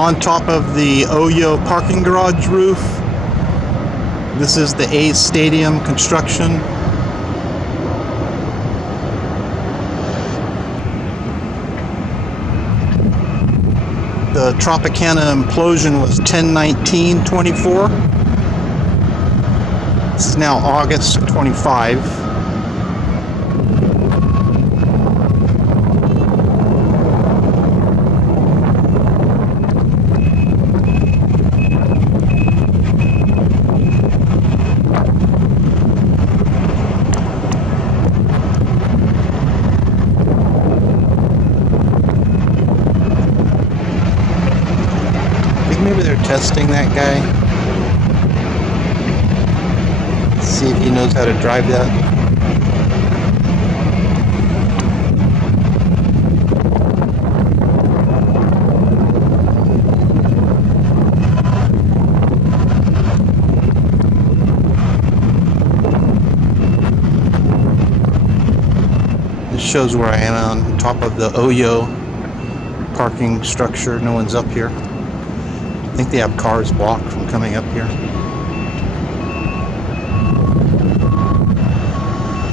on top of the Oyo parking garage roof. This is the A's Stadium construction. The Tropicana implosion was 10/19/24. This is now August 25. Maybe they're testing that guy. See if he knows how to drive that. This shows where I am on top of the Oyo parking structure. No one's up here. I think they have cars blocked from coming up here.